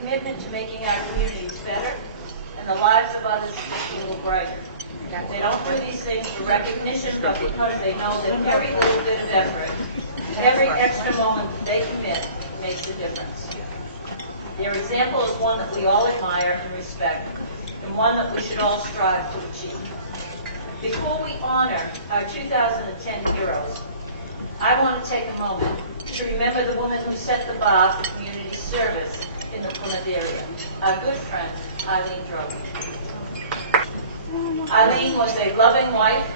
commitment to making our communities better and the lives of others a little brighter. They don't do these things for recognition, but because they know that every little bit of effort, every extra moment that they commit makes a difference. Their example is one that we all admire and respect, and one that we should all strive to achieve. Before we honor our 2010 heroes, I want to take a moment to remember the woman who set the bar for community service in the Plymouth area, our good friend, Eileen Droby. Eileen was a loving wife,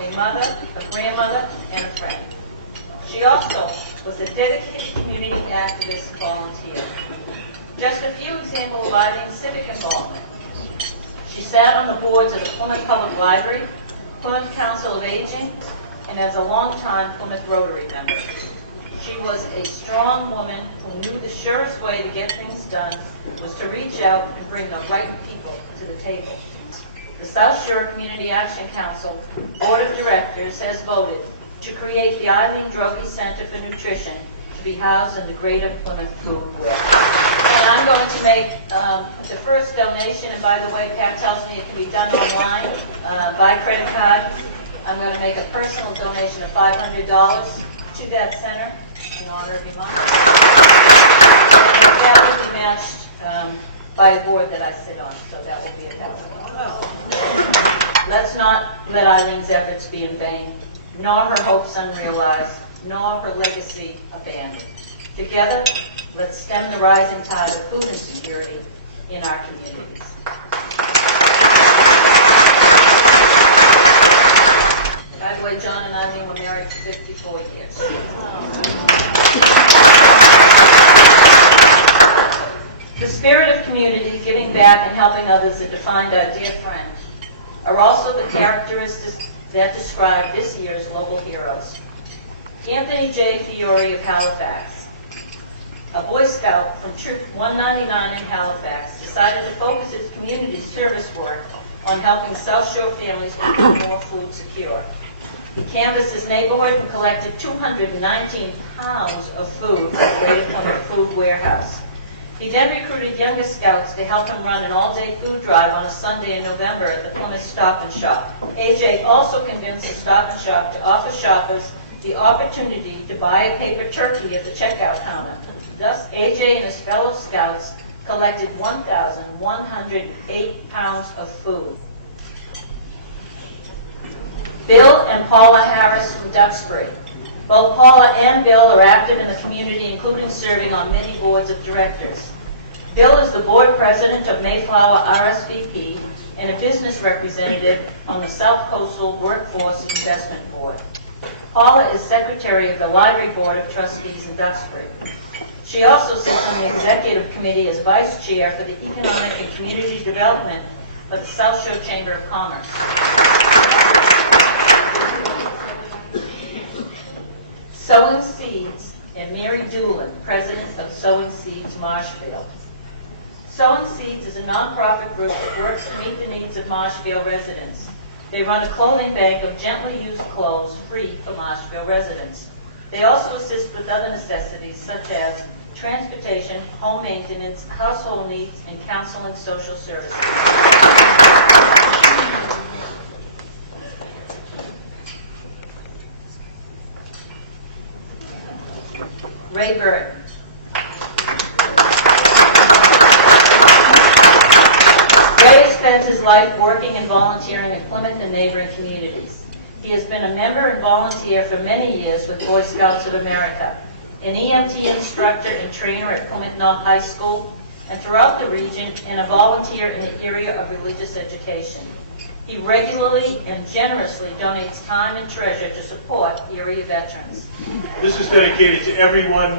a mother, a grandmother, and a friend. She also was a dedicated community activist and volunteer. Just a few examples of Eileen's civic involvement. She sat on the boards of the Plymouth Public Library, Plymouth Council of Aging, and as a longtime Plymouth Rotary member. She was a strong woman who knew the surest way to get things done was to reach out and bring the right people to the table. The South Shore Community Action Council Board of Directors has voted to create the Eileen Droby Center for Nutrition to be housed in the Greater Plymouth Food Warehouse. And I'm going to make the first donation, and by the way, Pat tells me it can be done online by credit card. I'm going to make a personal donation of $500 to that center in honor of Iman. And that will be matched by a board that I sit on, so that will be $1,000. Let's not let Eileen's efforts be in vain, nor her hopes unrealized, nor her legacy abandoned. Together, let's stem the rising tide of food insecurity in our communities. By the way, John and Eileen were married for 54 years. The spirit of community, giving back, and helping others that defined our dear friend are also the characteristics that describe this year's local heroes. Anthony J. Fiore of Halifax, a Boy Scout from Troop 199 in Halifax, decided to focus his community service work on helping South Shore families become more food secure. He canvassed his neighborhood and collected 219 pounds of food from the Greater Plymouth Food Warehouse. He then recruited younger scouts to help him run an all-day food drive on a Sunday in November at the Plymouth Stop and Shop. AJ also convinced the Stop and Shop to offer shoppers the opportunity to buy a paper turkey at the checkout counter. Thus, AJ and his fellow scouts collected 1,108 pounds of food. Bill and Paula Harris from Duxbury. Both Paula and Bill are active in the community, including serving on many boards of directors. Bill is the board president of Mayflower RSVP and a business representative on the South Coastal Workforce Investment Board. Paula is secretary of the Library Board of Trustees in Duxbury. She also sits on the executive committee as vice chair for the Economic and Community Development of the South Shore Chamber of Commerce. Sowing Seeds and Mary Doolin, president of Sowing Seeds Marshfield. Sowing Seeds is a nonprofit group that works to meet the needs of Marshfield residents. They run a clothing bank of gently used clothes free for Marshfield residents. They also assist with other necessities such as transportation, home maintenance, household needs, and counseling social services. Ray Burton. Ray spends his life working and volunteering in Plymouth and neighboring communities. He has been a member and volunteer for many years with Boy Scouts of America, an EMT instructor and trainer at Plymouth North High School, and throughout the region, and a volunteer in the area of religious education. He regularly and generously donates time and treasure to support area veterans. This is dedicated to everyone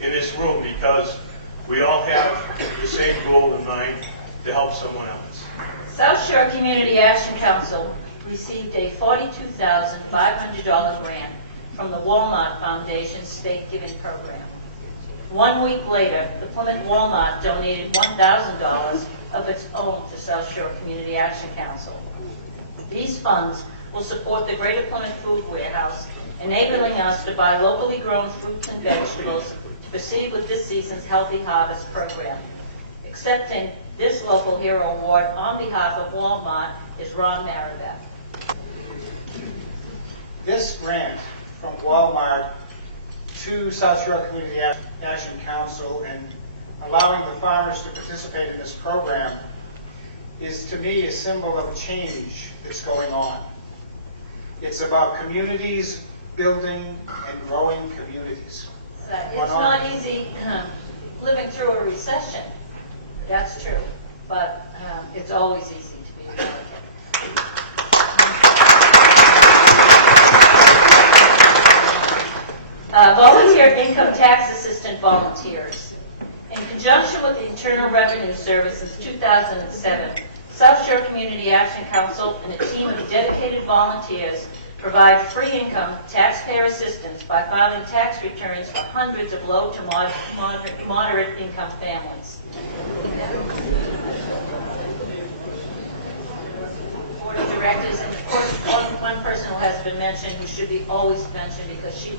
in this room because we all have the same goal in mind, to help someone else. South Shore Community Action Council received a $42,500 grant from the Walmart Foundation State Giving Program. 1 week later, the Plymouth Walmart donated $1,000 of its own to South Shore Community Action Council. These funds will support the Greater Plymouth Food Warehouse, enabling us to buy locally grown fruits and vegetables to proceed with this season's Healthy Harvest program. Accepting this local hero award on behalf of Walmart is Ron Maribek. This grant from Walmart to South Shore Community Action Council and allowing the farmers to participate in this program is, to me, a symbol of change that's going on. It's about communities building and growing communities. It's not easy living through a recession. That's true. But it's always easy to be American. Volunteer income tax assistant volunteers. In conjunction with the Internal Revenue Service since 2007, South Shore Community Action Council and a team of dedicated volunteers provide free income taxpayer assistance by filing tax returns for hundreds of low to moderate income families. Board of Directors, and of course, one person who has been mentioned, who should be always mentioned because she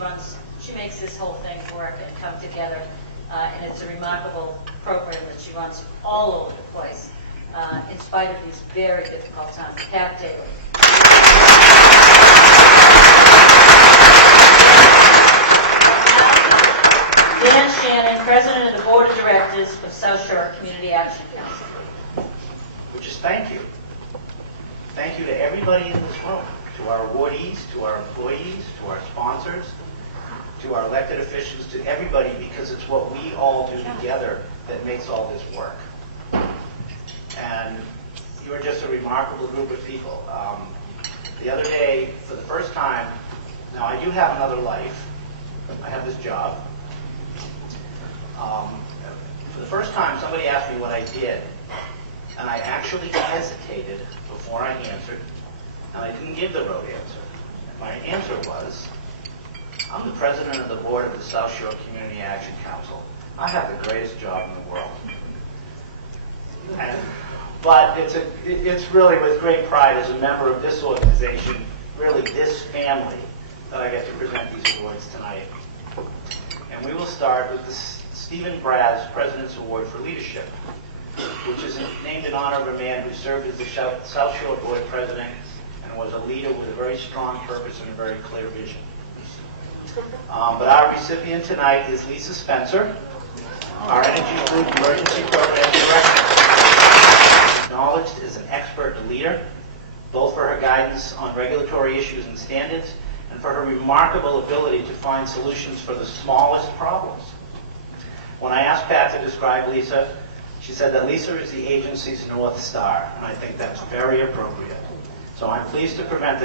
makes this whole thing work and come together, and it's a remarkable program that she runs all over the place, in spite of these very difficult times. Pat Daly. Dan Shannon, President of the Board of Directors of South Shore Community Action Council. Which is thank you. Thank you to everybody in this room, to our awardees, to our employees, to our sponsors, to our elected officials, to everybody, because it's what we all do together that makes all this work. And you are just a remarkable group of people. The other day, for the first time, now I do have another life. I have this job. For the first time, somebody asked me what I did, and I actually hesitated before I answered, and I didn't give the road answer. My answer was, I'm the president of the board of the South Shore Community Action Council. I have the greatest job in the world. But it's really with great pride as a member of this organization, really this family, that I get to present these awards tonight. And we will start with the Stephen Braz President's Award for Leadership, which is named in honor of a man who served as the South Shore Board President and was a leader with a very strong purpose and a very clear vision. But our recipient tonight is Lisa Spencer, our Energy Group Emergency Program Director. Acknowledged as an expert leader, both for her guidance on regulatory issues and standards, and for her remarkable ability to find solutions for the smallest problems. When I asked Pat to describe Lisa, she said that Lisa is the agency's North Star, and I think that's very appropriate. So I'm pleased to present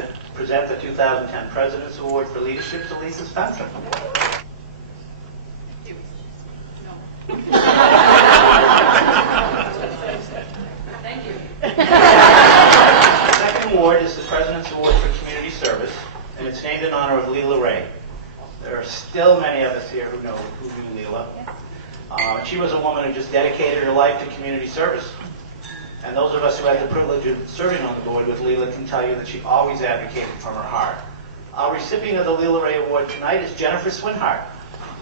the 2010 President's Award for Leadership to Lisa Spencer. Thank you. The second award is the President's Award for Community Service, and it's named in honor of Leela Ray. There are still many of us here who knew Leela. She was a woman who just dedicated her life to community service. And those of us who had the privilege of serving on the board with Leela can tell you that she always advocated from her heart. Our recipient of the Leela Ray Award tonight is Jennifer Swinhart.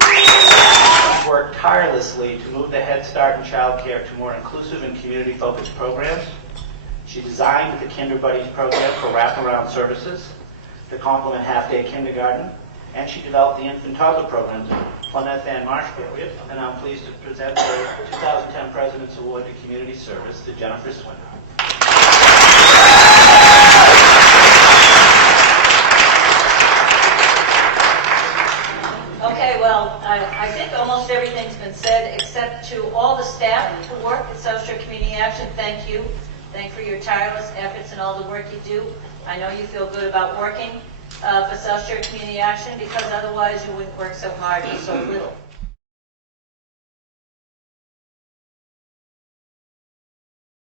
She worked tirelessly to move the Head Start and Child Care to more inclusive and community-focused programs. She designed the Kinder Buddies program for wraparound services to complement half-day kindergarten, and she developed the infant toddler programs in Plymouth and Marshfield. And I'm pleased to present the 2010 President's Award to Community Service to Jennifer Swinhart. Okay, well, I think almost everything's been said, except to all the staff who work at South Shore Community Action, thank you. Thank you for your tireless efforts and all the work you do. I know you feel good about working for South Shore Community Action, because otherwise you wouldn't work so hard for so little.